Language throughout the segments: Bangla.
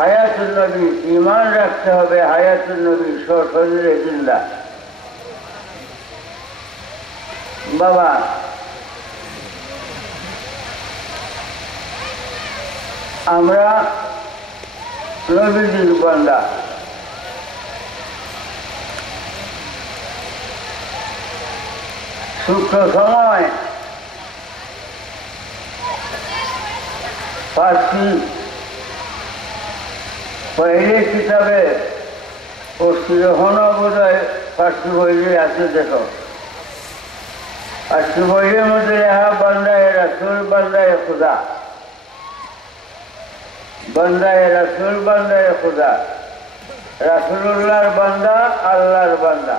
হায়াতুন নবী ঈমান রাখতে হবে, হায়াতুন নবী শরীরে জিন্দা। বাবা আমরা নবীজির বান্দা, সূক্ষ্ম সময় ফার্সি পহলে কিতাবে পড়ছি, এখনো বোধ হয় ফার্সি বইলে আছে। দেখো ফার্সি বইয়ের মধ্যে লেখা বান্দায়ে রাসূল বান্দায়ে খুদা, বান্দায়ে রাসূল বান্দায়ে খুদা। রাসূলুল্লাহর বান্দা, আল্লাহর বান্দা।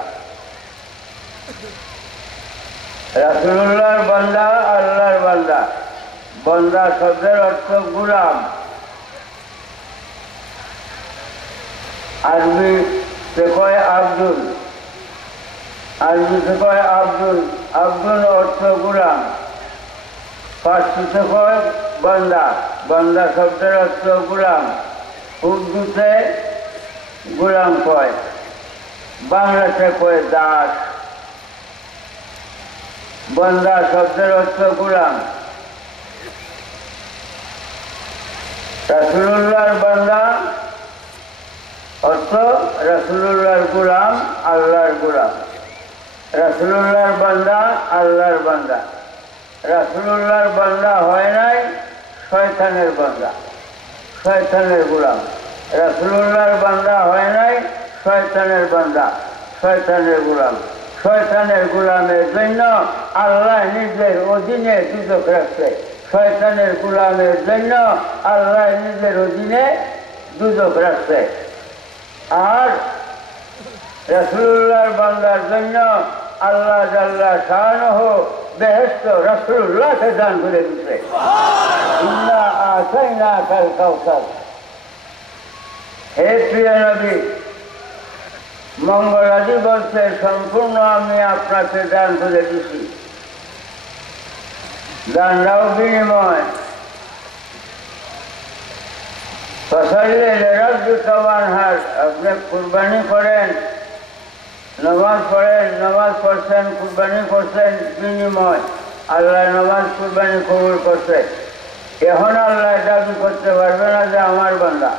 রাসূলুল্লাহর বান্দা, আল্লাহর বান্দা। বান্দা শব্দের অর্থ গোলাম। আরবিতে কয় আব্দুল, আরবিতে কয় আব্দুল, আব্দুল অর্থ গোলাম। ফার্সিতে কয় বান্দা, বান্দা শব্দের অর্থ গোলাম। উর্দুতে গোলাম কয়, বাংলাতে কয় দাস। বান্দা শব্দের অর্থ গোলাম। রাসূলুল্লাহর বান্দা অর্থ রাসূলুল্লাহর গোলাম, আল্লাহর গোলাম। রাসূলুল্লাহর বান্দা, আল্লাহর বান্দা। রাসূলুল্লাহর বান্দা হয় নাই শয়তানের বান্দা, শয়তানের গোলাম। রাসূলুল্লাহর বান্দা হয় নাই শয়তানের বান্দা, শয়তানের গোলাম। শয়তানের গোলামের জন্য আল্লাহ নিজের অধীনে দুদক রাখছে। শয়তানের গোলামের জন্য আল্লাহ নিজের অধীনে দুদক রাখছে। আর রাসূলুল্লাহর বান্দার জন্য আল্লাহ জাল্লা শানুহু বেহেশত রাসূলুল্লাহকে দান করে দিচ্ছে। ইন্না আতাইনাকাল কাউসার। হে প্রিয় নবী, মঙ্গলাদি বলছে সম্পূর্ণ আমি আপনাকে দান করে দিছি। দানটাও বিনিময়। আপনি কুরবানি করেন, নামাজ পড়েন, নামাজ পড়ছেন, কুরবানি করছেন, বিনিময় আল্লাহ নামাজ কুরবানি কবুল করছে। এখন আল্লাহ দাবি করতে পারবে না যে আমার বান্দা,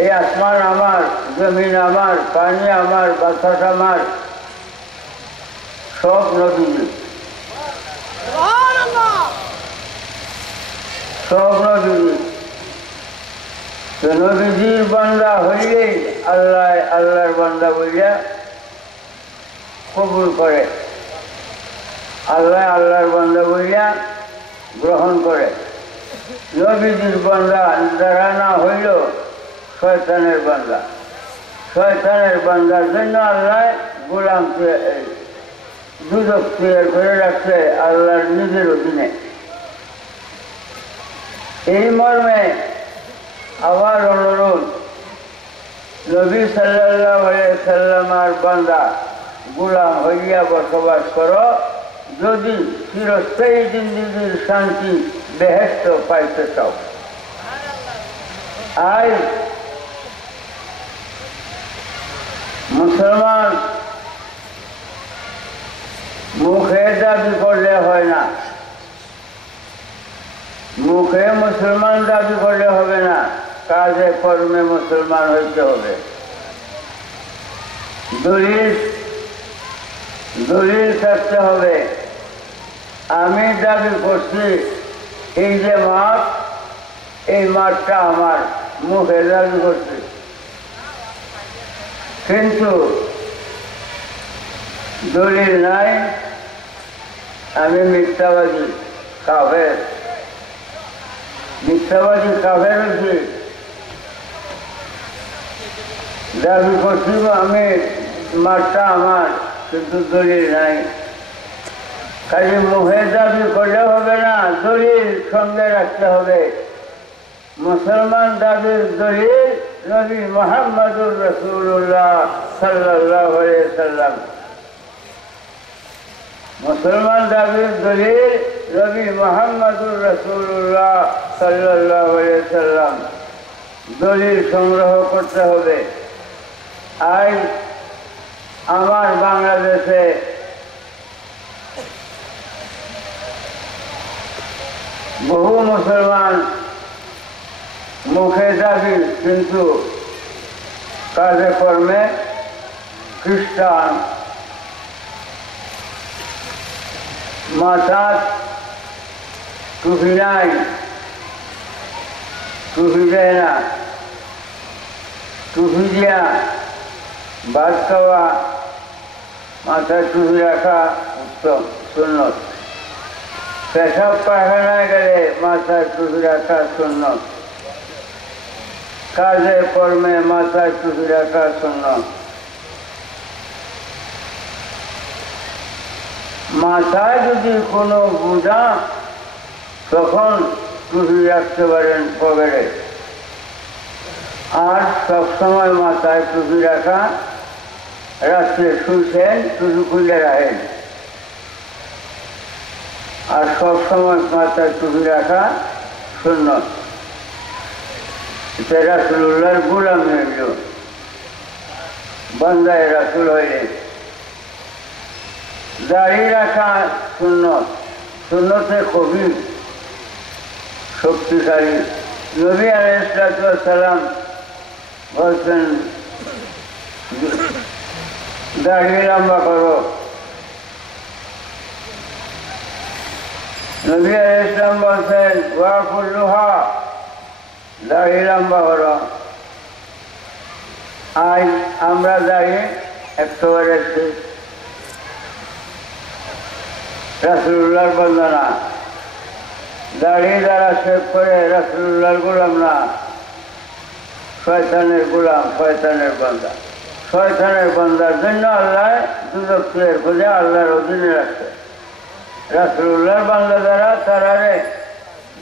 এই আসমান আমার, জমিন আমার, পানি আমার, বাতাস আমার, সব নবীজি, সব নবীজি। নবীজির বান্দা হইলেই আল্লাহ আল্লাহর বান্দা বলিয়া কবুল করে, আল্লাহ আল্লাহর বান্দা বলিয়া গ্রহণ করে। নবীজির বান্দা যারা না হইল শয়তানের বান্দা। শয়তানের বান্দার জন্য আল্লাহ গোলাম দুদক তৈরি করে রাখছে আল্লাহর নিজের অধীনে। এই মর্মে আবার অনুরোধ, নবী সাল্লাল্লাহু আলাইহি সাল্লামের বান্দা গোলাম হইয়া বসবাস করো, যদি চিরস্থায়ী জিন্দেগীর শান্তি বেহেশত পাইতে চাও। আজ মুসলমান মুখে দাবি করলে হয় না, মুখে মুসলমান দাবি করলে হবে না, কাজে কর্মে মুসলমান হইতে হবে। দলিল থাকতে হবে। আমি দাবি করছি এই যে মাঠ, এই মাঠটা আমার, মুখে দাবি করছি, কিন্তু দলিল নাই, আমি মিথ্যাবাদী কাফের, মিথ্যাবাদী কাফের হয়েছি। দাবি করছি আমি মাঠটা আমার, কিন্তু দলিল নাই। কাজে মুখে দাবি করলে হবে না, দলিল সঙ্গে রাখতে হবে। মুসলমান দাবির দলিল নবী মুহাম্মদুর রাসূলুল্লাহ সাল্লাল্লাহু আলাইহি সাল্লাম। মুসলমান দাবির দলিল নবী মুহাম্মদুর রাসূলুল্লাহ সাল্লাল্লাহু আলাইহি সাল্লাম দলিল সংগ্রহ করতে হবে। আজ আমার বাংলাদেশে বহু মুসলমান মুখে দাবি কিন্তু কাজে কর্মে খ্রিস্টান, মাথার টুপি নাই, টুপি দেয় না, টুপি দিয়া ভাত খাওয়া, মাথায় টুপি রাখা উত্তম সুন্নত। পেশাব পায়খানায় গেলে মাথায় টুপি রাখা সুন্নত, কাজে কর্মে মাথায় টুপি রাখা সুন্নত। মাথায় যদি কোনো বোঝা তখন টুপি রাখতে পারেন পকেটে, আর সবসময় মাথায় টুপি রাখা, রাত্রে শুইছেন টুপি খুলে রাখেন, আর সবসময় মাথায় টুপি রাখা সুন্নত। এটা রাসূলুল্লাহর গোলামি হইল, বান্দায়ে রাসূল হইলেন। দাড়ি রাখা সুন্নত, সুন্নতে খুবই শক্তিশালী। নবী আলাইহিস সালাম বলছেন দাড়ি লম্বা করো। নবী আলাইহিস সালাম বলছেন ওয়াকুল্লুহা, দাড়ি লম্বা করো। আজ আমরা দাড়ি একেবারে রাসূলুল্লাহর বন্দনা, দাড়ি যারা শেভ করে রাসূলুল্লাহর গোলাম না, শয়তানের গোলাম, শয়তানের বান্দা। শয়তানের বান্দার জন্য আল্লাহ দুদক তৈরি করে আল্লাহর অধীনে রাখছে। রাসূলুল্লাহর বান্দা যারা তারারে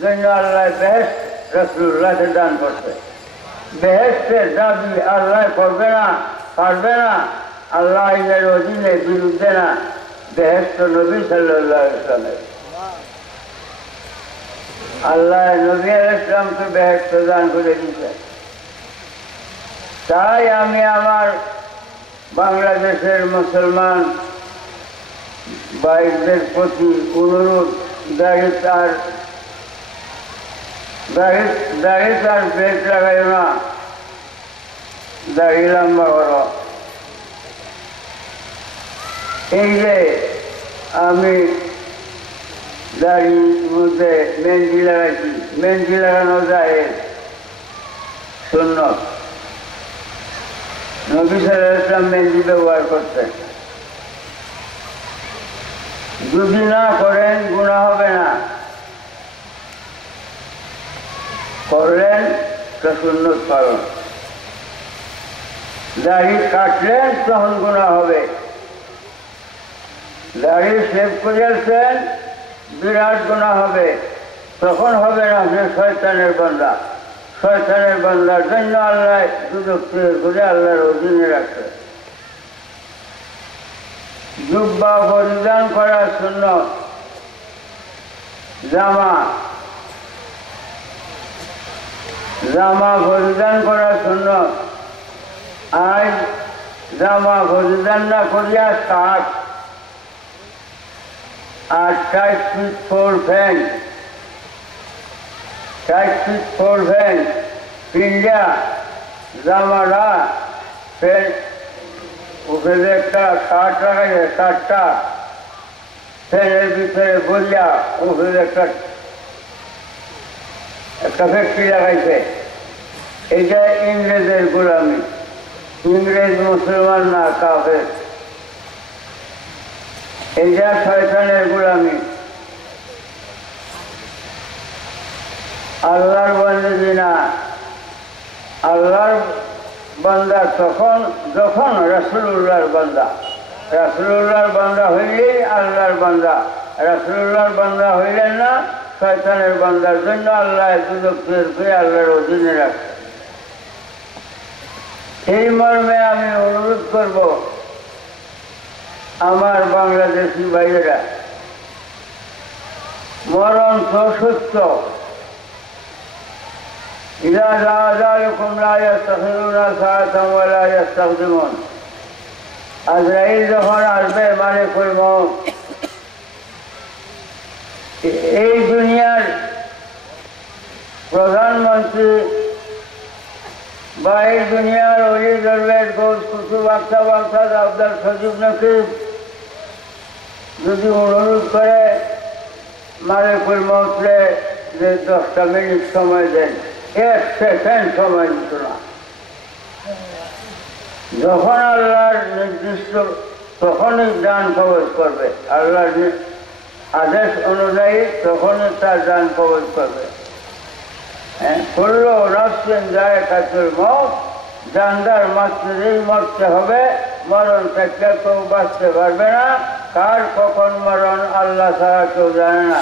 জন্য আল্লাহ বেহেশত রাসূলুল্লাহকে দান করছে। বেহেশতের দাবি আল্লাহ করবে না, পারবে না, আল্লাহ আইনের অধীনে বিরুদ্ধে না। বেহেশত নবী সাল্লাল্লাহু আলাইহি ওয়াসাল্লাম, আল্লাহ নবী আলাইহিস সালামকে বেহেশত দান করে দিয়েছে। তাই আমি আমার বাংলাদেশের মুসলমান ভাইদের প্রতি অনুরোধ, দাড়ি তার বেগ লাগাই না, দাড়ি লম্বা করো। এই যে আমি দাড়ির মধ্যে মেহেন্দি লাগাইছি, মেহেন্দি লাগানো যায় সুন্নত। নবী সাল্লাল্লাহু আলাইহি ওয়াসাল্লাম মেহেন্দি ব্যবহার করতেন। যদি না করেন গুনাহ হবে না, করলেন তো সুন্নত পালন। দাড়ি কাটলেন তখন গুনাহ হবে। দাড়ি শেভ করেছেন বিরাট গুনাহ হবে, তখন হবে না সে শয়তানের বান্দা। শয়তানের বান্দার জন্য আল্লাহ দুদক তৈরি করে আল্লাহর অধীনে রাখছে। জুব্বা পরিধান করা সুন্নত, জামা পরিধান করা সুন্নত। আজ জামা পরিধান না করিয়া শার্ট আর 60 ফিট 4 প্যান্ট, 60 ফিট 4 প্যান্ট পিন্ডা জামাটা প্যান্ট উপরে একটা শার্ট লাগাইছে, শার্টটা প্যান্টের ভিতরে বলিয়া উপরে একটা ফ্যাক্টরি লাগাইছে। এটা ইংরেজের গোলামি। ইংরেজ মুসলমান না, কাফের। এটা শয়তানের গোলামি। আল্লাহর বন্দেগী না। আল্লাহর বান্দা তখন যখন রাসূলুল্লাহর বান্দা। রাসূলুল্লাহর বান্দা হইলেই আল্লাহর বান্দা। রাসূলুল্লাহর বান্দা হইলেন না, শয়তানের বান্দার জন্য আল্লাহ দুদক তৈরি করে আল্লাহর অধীনে রাখে। এই মর্মে আমি অনুরোধ করব আমার বাংলাদেশি ভাইয়েরা, মরণ তো সত্য, إذا جاء ذلكم لا يستخدمون ساعة ولا يستخدمون আজরাইল যখন আসবে মালিকুল মউত এই দুনিয়ার প্রধানমন্ত্রী বা এই দুনিয়ার অলি দরবেশ গৌস কুতুব আখতাব আখতাব আব্দুল সজীব নকিব যদি অনুরোধ করে মালিকুল মউতকে যে 10টা মিনিট সময় দেন 1 সেকেন্ড সময় দিত না যখন আল্লাহর নির্দিষ্ট তখনই দান কবজ করবে আল্লাহর আদেশ অনুযায়ী তখনই তার দান কবজ করবে কুল্লু নাফসিন যায়কাতুল মউত জানদার মাত্রই মরতে হবে মরণ থেকে কেউ বাঁচতে পারবে না কার কখন মরণ আল্লাহ ছাড়া কেউ জানে না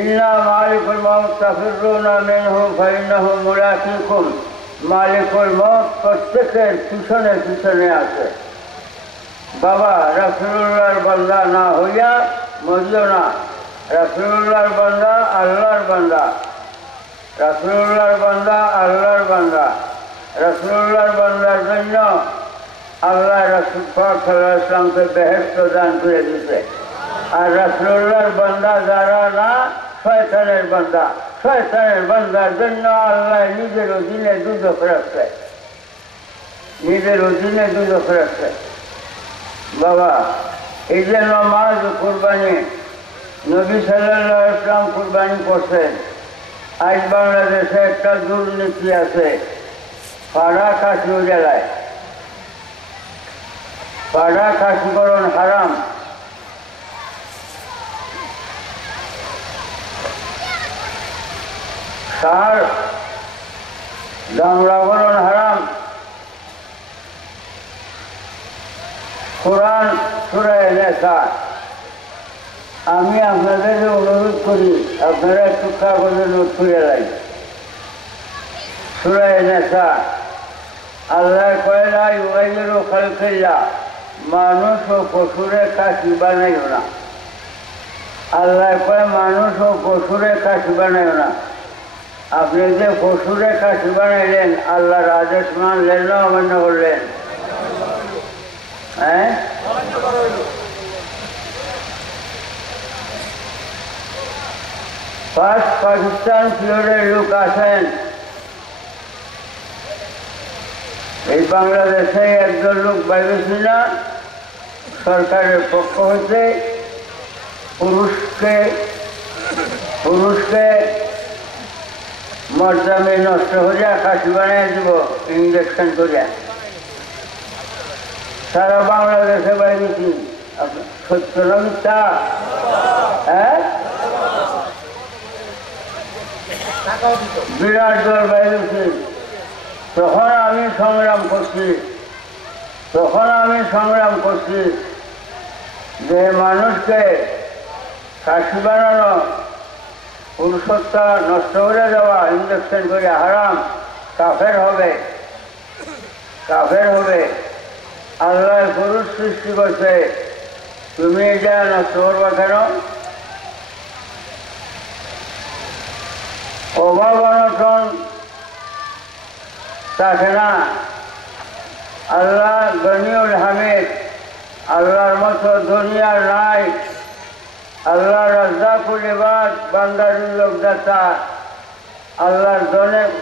ইন্না মালিকুল মউত তাফিরুনা মিনহু ফাইন্নাহু মুলাকিকুম মালিকুল মউত প্রত্যেকের পিছনে পিছনে আছে বাবা রাসূলুল্লাহর বান্দা না হইয়া মরিও না রাসূলুল্লাহর বান্দা আল্লাহর বান্দা রাসূলুল্লাহর বান্দা আল্লাহর বান্দা রাসূলুল্লাহর বান্দার জন্য আল্লাহ রাসূল পাক সাল্লাল্লাহু আলাইহি ওয়াসাল্লামকে বেহেশত দান করে দিয়েছে আর রাসূলুল্লাহর বান্দা যারা না শয়তানের বান্দার জন্য আল্লাহ নিজের অধীনে দুদক রাখছে বাবা এই যে নামাজ কুরবানি নবী সাল্লাল্লাহু আলাইহি ওয়াসাল্লাম কুরবানি করছেন আজ বাংলাদেশে একটা দুর্নীতি আছে পাড়া কাশিও জেলায় পাড়া কাশিকরণ হারাম সার দামরাবরণ হারাম কোরআন সূরা নিসা আমি আপনাদের অনুরোধ করি আপনারা একটু কাগজে নোট করে রাখেন সূরা নিসা আল্লাহ কয় লা ইউগাইয়িরু খালকাল্লাহ মানুষ ও পশুরে কাশি বানাইও না আল্লাহ কয় মানুষ ও পশুরে কাশি বানাইও না আপনি যে পশুরে কাশি বানাইলেন আল্লাহর আদেশ মানলেন না অমান্য করলেন হ্যাঁ পাকিস্তান ফ্লোরের লোক আছেন এই বাংলাদেশে একজন লোক বাইরেছিল সরকারের পক্ষ হইতে পুরুষকে মর্যাদা নষ্ট হইয়া কাশি বানিয়ে দিব ইঞ্জেকশন করিয়া সারা বাংলাদেশে বাইরেছি সত্য না মিথ্যা হ্যাঁ বিরাট দল বাইরেছি তখন আমি সংগ্রাম করছি যে মানুষকে কাশি বানানো পুরুষত্ব নষ্ট করে দেওয়া ইঞ্জেকশন করে হারাম কাফের হবে আল্লাহ পুরুষ সৃষ্টি করছে তুমি এটা নষ্ট করবা কেন অভাব অনটন থাকে না আল্লাহ গনিউল হামিদ আল্লাহর মতো দুনিয়ার নাই আল্লাহ রাজ্জাকুল ইবাদ বান্দার লোকদাতা আল্লাহর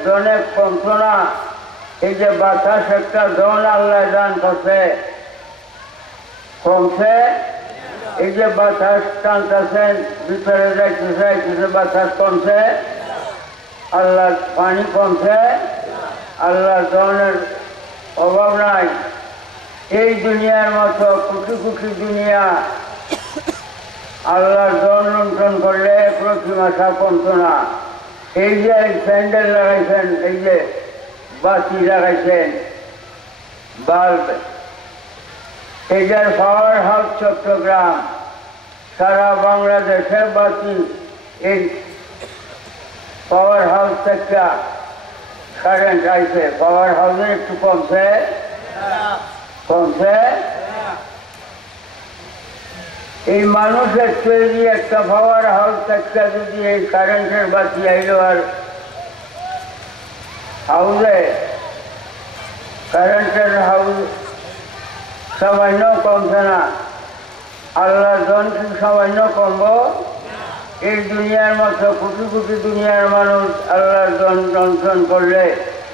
দনেক কমছনা এই যে বাতাস একটা দন আল্লাহ দান করছে কমছে এই যে বাতাস টানতেছেন ভিতরে যাইতেছে বাতাস কমছে আল্লাহর পানি কমছে আল্লাহর দনের অভাব নাই এই দুনিয়ার মতো কোটি কোটি দুনিয়া আল্লাহর দন লুণ্ঠন করলে প্রতিমাশা কমতো না এই যে স্যান্ডেল লাগাইছেন এই যে বাতি লাগাইছেন বাল্ব এটার পাওয়ার হাউস চট্টগ্রাম সারা বাংলাদেশে বাতি এই পাওয়ার হাউস থেকে কারেন্ট আইছে পাওয়ার হাউসে একটু কমছে এই মানুষের তৈরি একটা পাওয়ার হাউস থেকে যদি এই কারেন্টের বাতি আইল আর হাউসে কারেন্টের হাউস সামান্য কমছে না, আল্লাহর জন কি সামান্য কমব? এই দুনিয়ার মতো কোটি কোটি দুনিয়ার মানুষ আল্লাহর জন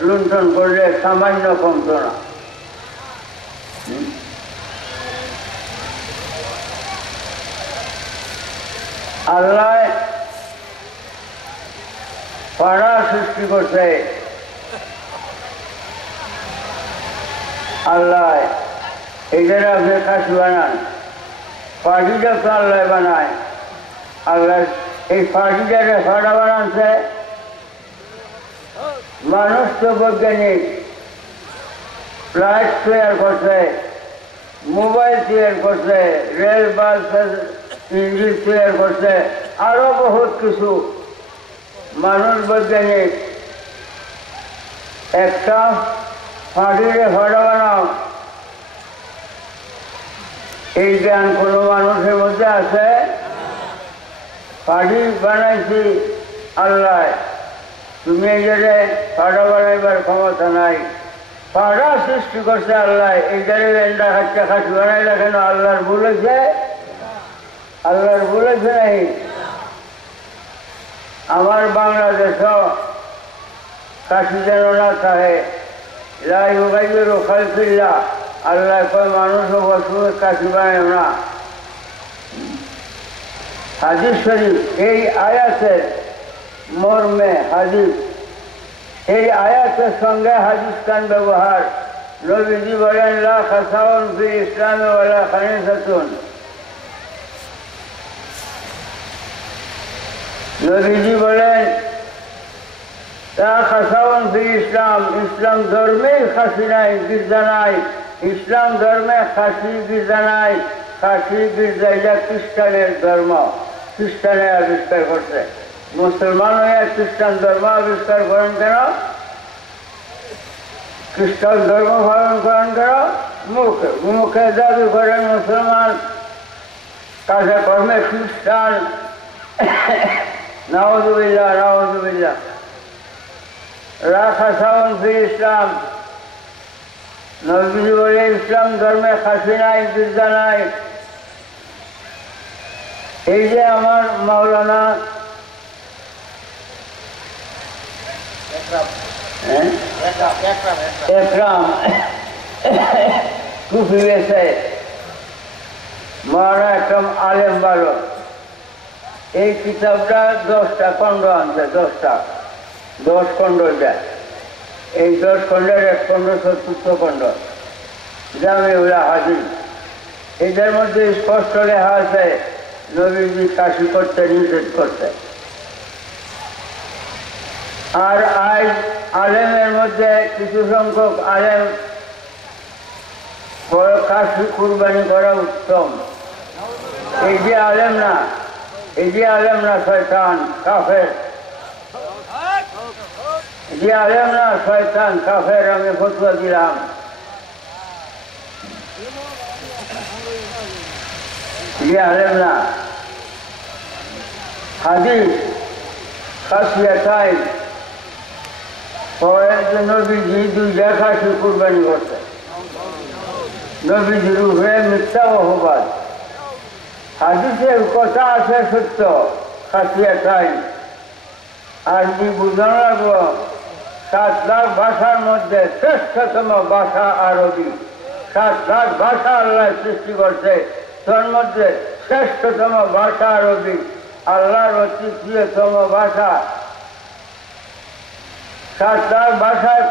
লুণ্ঠন করলে সামান্য কমত না। আল্লাহ পাড়া সৃষ্টি করছে, আল্লাহ এদের আপনি খাসি বানান, পাখিটা তো আল্লাহ বানায়। আল্লাহ এই পাখিটাকে ফাটা বানাচ্ছে। মানুষ তো বৈজ্ঞানিক, ফ্লাইট তৈরি করছে, মোবাইল তৈরি করছে, রেল বাস ইঞ্জিন তৈরি করছে, আরো বহুত কিছু। মানুষ বৈজ্ঞানিক একটা পাখিকে ফাটা বানাও, এই জ্ঞান কোনো মানুষের মধ্যে আছে? পাখি বানাইছি আল্লাহ, তুমি এই জায়গায় ফাটা বানাইবার ক্ষমতা নাই। ফাটা সৃষ্টি করছে আল্লাহ, এই জায়গায় এন্ডা খাচ্ছে খাসি বানাইলা কেন? আল্লাহর বলেছে? আল্লাহর বলেছে নাই? আমার বাংলাদেশও কাশি যেন না থাকে, লাই উগাইয়ের ওখাল ফিল্লা, আল্লাহ কয় মানুষও বসবে কাশি বানায় না। হাদিস শরীফ এই আয়াতের মর্মে হাদিস, এই আয়াতের সঙ্গে হাদিস কান ব্যবহার। নবীজি বলেন লা খাসাউন ফি ইসলামে ওয়ালা খানিসাতুন। নবীজি বলেন লা খাসাউন ফি ইসলাম, ইসলাম ধর্মে খাসি নাই, গির্জা নাই। ইসলাম ধর্মে খাসি গির্জা নাই। খাসি গির্জা এটা খ্রিস্টানের ধর্ম, খ্রিস্টানে আবিষ্কার করছে। মুসলমান হয়ে খ্রিস্টান ধর্ম আবিষ্কার করেন কেন? খ্রিস্টান ধর্ম পালন করেন কেন? মুখে দাবি করেন মুসলমান, কাজে কর্মে খ্রিস্টান। নাউযুবিল্লাহ, নাউযুবিল্লাহ। লা খাসাউন ফি ইসলাম, নবীজি বলে ইসলাম ধর্মে খাসি নাই, গির্জা নাই। এই যে আমার মাওলানা একরাম টুপি বেছে, মাওলানা একরাম আলেম ভালো, এই কিতাবটা 10টা খণ্ড আনছে, 10 খণ্ড দেয়। এই 10 খণ্ডের 1 খণ্ড চতুর্থ খণ্ড জামিউল হাদিস। এদের মধ্যে স্পষ্ট লেখা আছে নবীজি কাশি করতে নিষেধ করতে। আর আজ আলেমের মধ্যে কিছু সংখ্যক আলেম কাশি কুরবানি করা উত্তম। এই যে আলেম না, এই যে আলেম না শয়তান কাফের, যে আলেম না শয়তান কাফের। আমি ফতোয়া দিলাম, যে আলেম না। হাদিস খাসিয়াতাইন, নবীজি 2টা খাসি কুরবানি করছে। নবীজির উপরে মিথ্যা অপবাদ। হাদিসের কথা আছে সত্য, খাসিয়াতাইন। আরবি বুঝানো লাগবো, 7 লাখ ভাষার মধ্যে শ্রেষ্ঠতম ভাষা আরবি। 7 লাখ ভাষা আল্লাহ সৃষ্টি করছে, তার মধ্যে শ্রেষ্ঠতম ভাষা আরবি, আল্লাহর অতি প্রিয়তম ভাষা। 7 লাখ ভাষার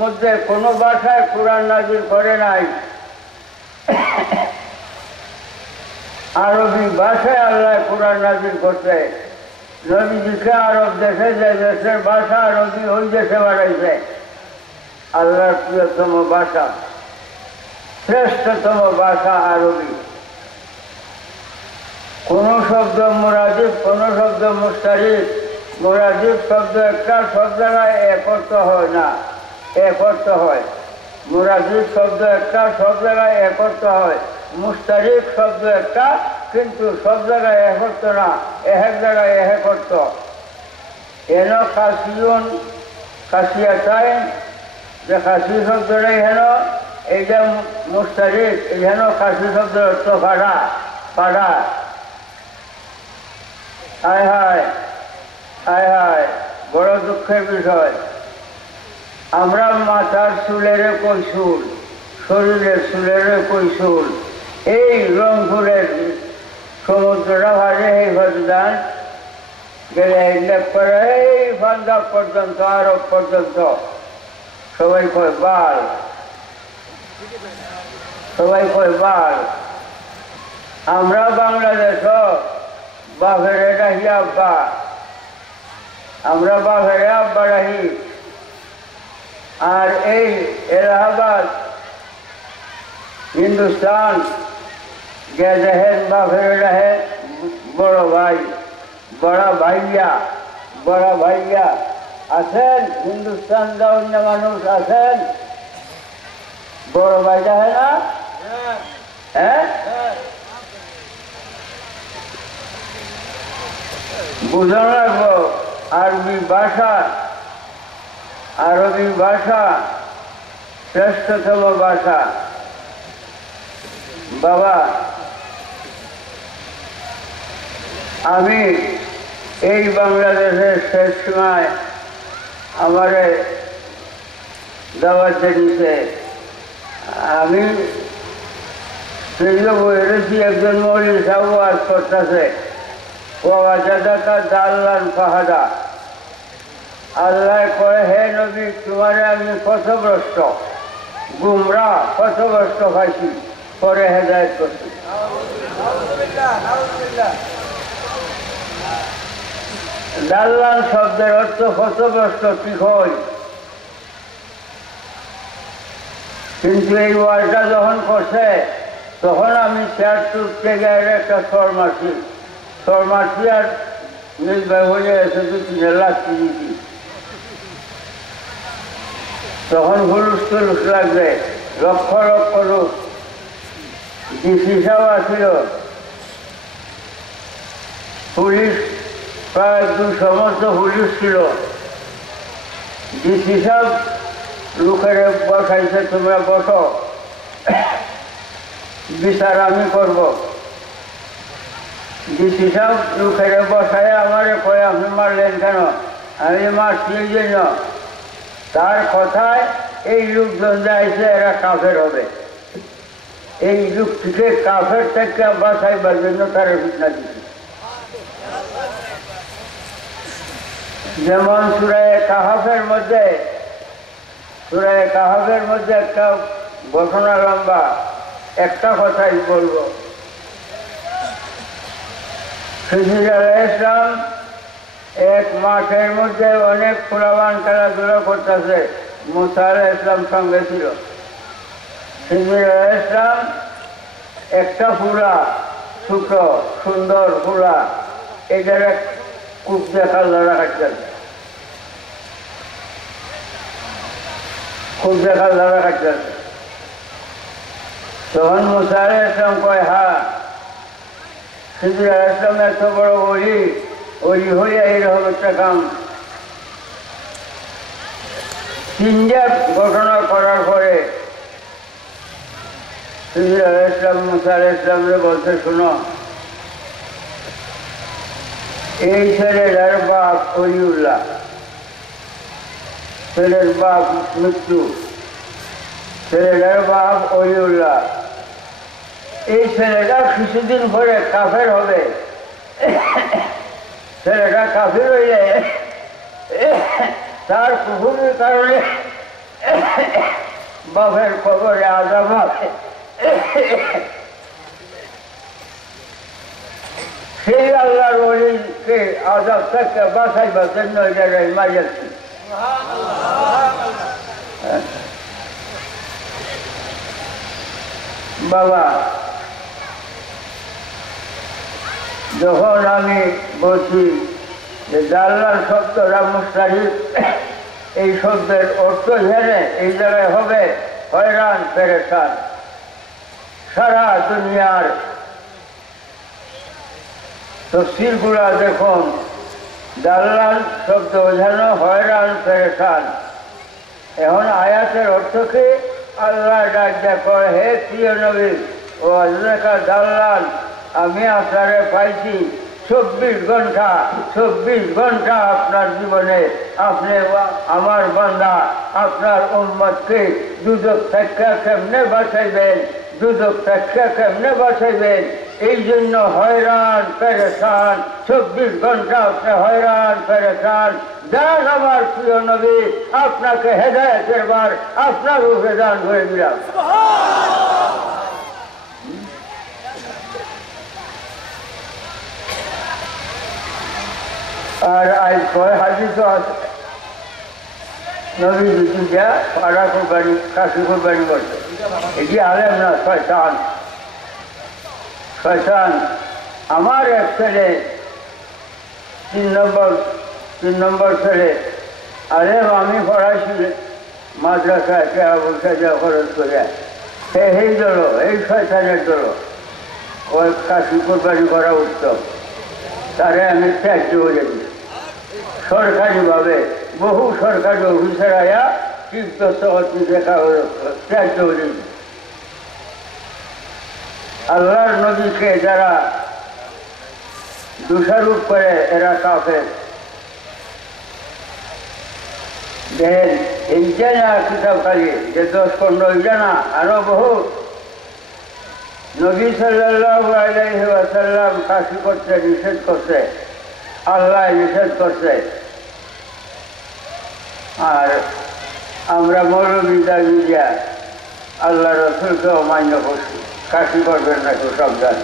মধ্যে কোনো ভাষায় কোরআন নাযিল করে নাই। আরবি ভাষায় আল্লাহ কোরআন নাযিল করছে। নবীজিকে আরব দেশে, যে দেশের ভাষা আরবি, ওই দেশে বাড়াইছে। আল্লাহর প্রিয়তম ভাষা, শ্রেষ্ঠতম ভাষা আরবি। কোন শব্দ মুরাদিফ, কোন শব্দ মুস্তারিফ। মুরাদিফ শব্দ একটা, সব জায়গায় এক অর্থ হয় না, এক অর্থ হয়। মুরাদিফ শব্দ একটা, সব জায়গায় এক অর্থ হয়। মুস্তারিফ শব্দ একটা, কিন্তু সব জায়গায় এক অর্থ না, এক জায়গায় এক অর্থ। এন খাসিউন, কাশিয়া টাইম যে কাশি শব্দটাই হেন এইটা মুস্তারিক এই হেন কাশি শব্দের অর্থ ফাটা ফাটা। হায় হায় হায় হায়, বড় দুঃখের বিষয়। আমরা মাথার চুলের কই চুল, শরীরের চুলের কই চুল। এই রংপুরের সমুদ্রটা ভাজে এই ভজদান গেলে লেপ করে এই পাঞ্জাব পর্যন্ত আরব পর্যন্ত সবাই কয় বাল, সবাই কয় বাল। আমরা বাংলাদেশ বাপের ডাহি আব্বা, আমরা বাপের আব্বা ডাহি। আর এই এলাহাবাদ হিন্দুস্তান যে দেখেন বাপের ডাহে বড় ভাই, বড় ভাইয়া, বড় ভাইয়া আছেন হিন্দুস্তান অন্য মানুষ আছেন, বড় ভাই দেখে না? হ্যাঁ, বুঝানো লাগবো আরবি ভাষা, আরবি ভাষা শ্রেষ্ঠতম ভাষা। বাবা, আমি এই বাংলাদেশের শেষ সময় আমারে দাওয়াত দিয়েছে, আমি সেগুলো বলেছি একজন মৌলী সাহু আজ করতেছে দাল্লান ফাহাদা। আল্লাহ কয় হে নবী তোমারে আমি পথভ্রষ্ট গুমরা পথভ্রষ্ট খাইছি, পরে হেদায়েত করছি। দাল্লান শব্দের অর্থ পথভ্রষ্ট ঠিক হয়, কিন্তু এই ওয়ার্ডটা যখন করছে তখন আমি চেয়ার টুটতে গিয়ে একটা স্বর মারছি, স্বর মারছি আর নির্বাহ হয়ে এসে 2-3 লাখ দিয়েছি। তখন হুলুস টুলুস লাগবে, লক্ষ লক্ষ লোক। ডিসি সাহেব আসছিল, পুলিশ প্রায় 200 মতো পুলিশ ছিল। ডিসি সাহেব লোকের বসাইছে, তোমরা বসো, বিচার আমি করব। ডিসি সাহেব লোকের বসায় আমারে কয়ে আপনি মারলেন কেন? আমি মারছি এই জন্য, তার কথায় এই লোকজন যাইছে এরা কাফের হবে, এই যুক্তিকে কাফের থেকে বাঁচাইবার জন্য তারা ঘোষণা দিচ্ছে। যেমন সূরা কাহাফের মধ্যে, সূরা কাহাফের মধ্যে একটা ঘটনা লম্বা, একটা কথাই বলবো। খিজির আলাইহিস সালাম এক মাঠের মধ্যে অনেক ফুলাবান খেলাধুলা করতেছে, মুসা আলাইহিস সালাম সঙ্গে ছিল। খিজির আলাইহিস সালাম একটা ফুলা, ছোট সুন্দর ফুলা, এটার কূপ দেখার লড়া কাটতেন, খুব দেখার লড়া কাটতেন। তখন মুসা আলাইহিস সালাম কয় হ্যাঁ, খিজির আলাইহিস সালাম এত বড় ওই হইয়া এইরকম একটা কাম। 3টা ঘটনা করার পরে খিজির আলাইহিস সালাম মুসা আলাইহিস সালামকে বলতে, শোনো, এই ছেলেটার বাপ অলিউল্লাহ, ছেলের বাপ মৃত্যু, ছেলেটার বাপ অলিউল্লাহ। এই ছেলেটা কিছুদিন পরে কাফের হবে, ছেলেটা কাফের হইলে তার কুফুরির কারণে বাপের কবরে আযাব হবে। সেই আল্লাহর ওলিকে আযাব থেকে বাঁচাইবার জন্য এটাকে মারিয়াছি। বাবা, যখন আমি বলছি যে দাল্লাল শব্দটা মুস্তাহিদ, এই শব্দের অর্থ জেনে এই জায়গায় হবে হয়রান পেরেশান। সারা দুনিয়ার তফসিরগুলা দেখুন, দাল্লাল শব্দ বোঝানো হয়রান পেরেশান। এখন আয়াতের অর্থ কি? আল্লাহ ডাক কয়, হে প্রিয় নবী ও হযরত দাল্লাল, আমি আপনারে পাইছি 24 ঘন্টা আপনার জীবনে আপনি আমার বান্দা আপনার উম্মতকে দুদক থেকে কেমনে বাঁচাইবেন, এই জন্য হয়রান পেরেশান, 24 ঘন্টা আপনি হয়রান পেরেশান। যান আমার প্রিয় নবী, আপনাকে হেদায়েতের বার আপনার উপরে দান করে দিলাম। আর আজ কয় হাদিসও আছে, নবী দুটিটা পাড়া কোরবানি কাশি কোরবানি করছে। এটি আলেম না, শয়তান। আমার এক ছেলে 3 নম্বর ছেলে আলেম, আমি পড়াইছি মাদ্রাসায় পয়সা দেওয়া খরচ করে, এই দল এই শয়তানের দল ওই কাশি কোরবানি করা উত্তম। তারে আমি ত্যায্য করে দিই সরকারিভাবে। বহু সরকারি অফিসার আয়া ত্যায্য করে দিই। আল্লাহর নবীকে যারা দোষারোপ করে এরা কাফের। দেখেন এই জানা কিতাব খালি যে 10-15 জানা, আরো বহু নবী সাল্লাল্লাহু আলাইহি ওয়াসাল্লাম কাশি করতে নিষেধ করছে, আল্লাহ নিষেধ করছে। আর আমরা মৌলবী দাবি দিয়া আল্লাহ রসুলকে অমান্য করছি, কাশি করবেন না কেউ, সাবধান।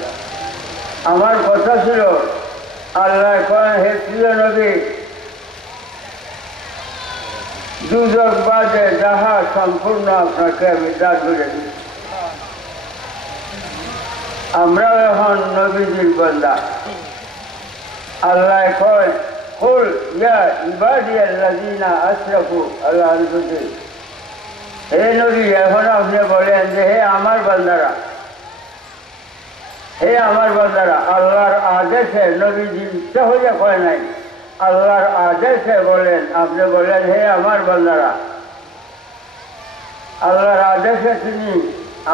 আমার কথা ছিল আল্লাহ কয়, হে প্রিয় নবী, দুদক বাদে যাহা সম্পূর্ণ আপনাকে আমি দান করে দিই। আমরা এখন নবীজির বান্দা। আল্লাহ কয়, কুল ইয়া ইবাদিয়াল্লাযীনা আসরাফু আলা আনফুসিহিম, হে নবী এখন আপনি বলেন যে হে আমার বান্দারা, আল্লাহর আদেশে, নবীজি ইচ্ছা হইয়া কয় নাই, আল্লাহর আদেশে বলেন, আপনি বলেন হে আমার বান্দারা। আল্লাহর আদেশে তিনি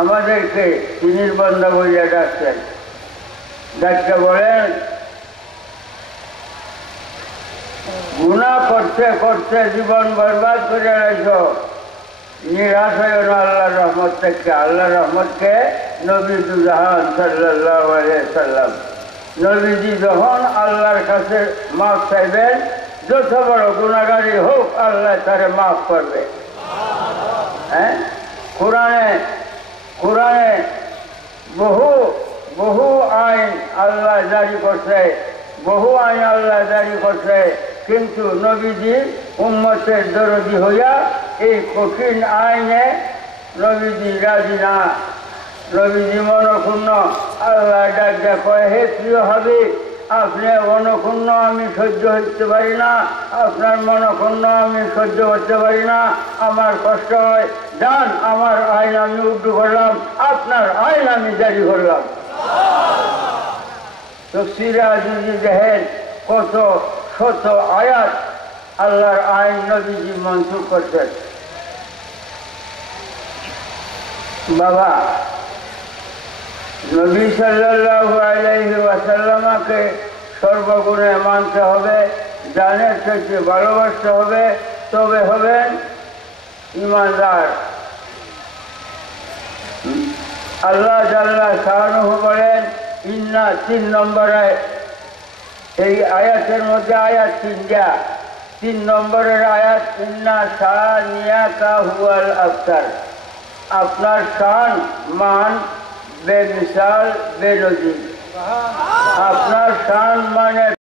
আমাদেরকে তিনির বান্দা বলিয়া ডাকছেন। ডাকতে বলেন, গুনাহ করতে করতে জীবন বরবাদ করে রাখছ, নিরাশ হইও না আল্লাহর রহমত থেকে। আল্লাহর রহমতকে নবী দুজাহান সাল্লাল্লাহু আলাইহি সাল্লাম, নবীজি যখন আল্লাহর কাছে মাফ চাইবেন, যত বড় গুনাহগারী হোক আল্লাহ তারে মাফ করবে। হ্যাঁ, কোরআনে বহু আইন আল্লাহ জারি করছে, কিন্তু নবীজি উম্মতের দরদি হইয়া এই কঠিন আইনে নবীজি রাজি না, নবীজি মনক্ষুণ্ণ। আল্লাহ ডাক কয়, হে প্রিয় হাবিব, আপনি মনক্ষুণ্ণ আমি সহ্য করতে পারি না, আপনার মনক্ষুণ্ণ আমি সহ্য করতে পারি না, আমার কষ্ট হয়। যান, আমার আইন আমি উর্দু করলাম, আপনার আইন আমি জারি করলাম। তফসিরে আজিজে দেখেন কত শত আয়াত আল্লাহর আইন নবীজি মনসুখ করছেন। বাবা, নবী সাল্লাল্লাহু আলাইহি ওয়াসাল্লামকে সর্বগুণে মানতে হবে, জানের থেকে ভালোবাসতে হবে, তবে হবেন ইমানদার। আল্লাহ জাল্লা শাআনুহু বলেন, ইন্না 3 নম্বরে এই আয়াতের মধ্যে আয়াত 3 নম্বরের আয়াত, ইন্না শানিয়াকা হুয়াল আবতার, আপনার শান মান বেমিসাল বেনজির, আপনার শান মানে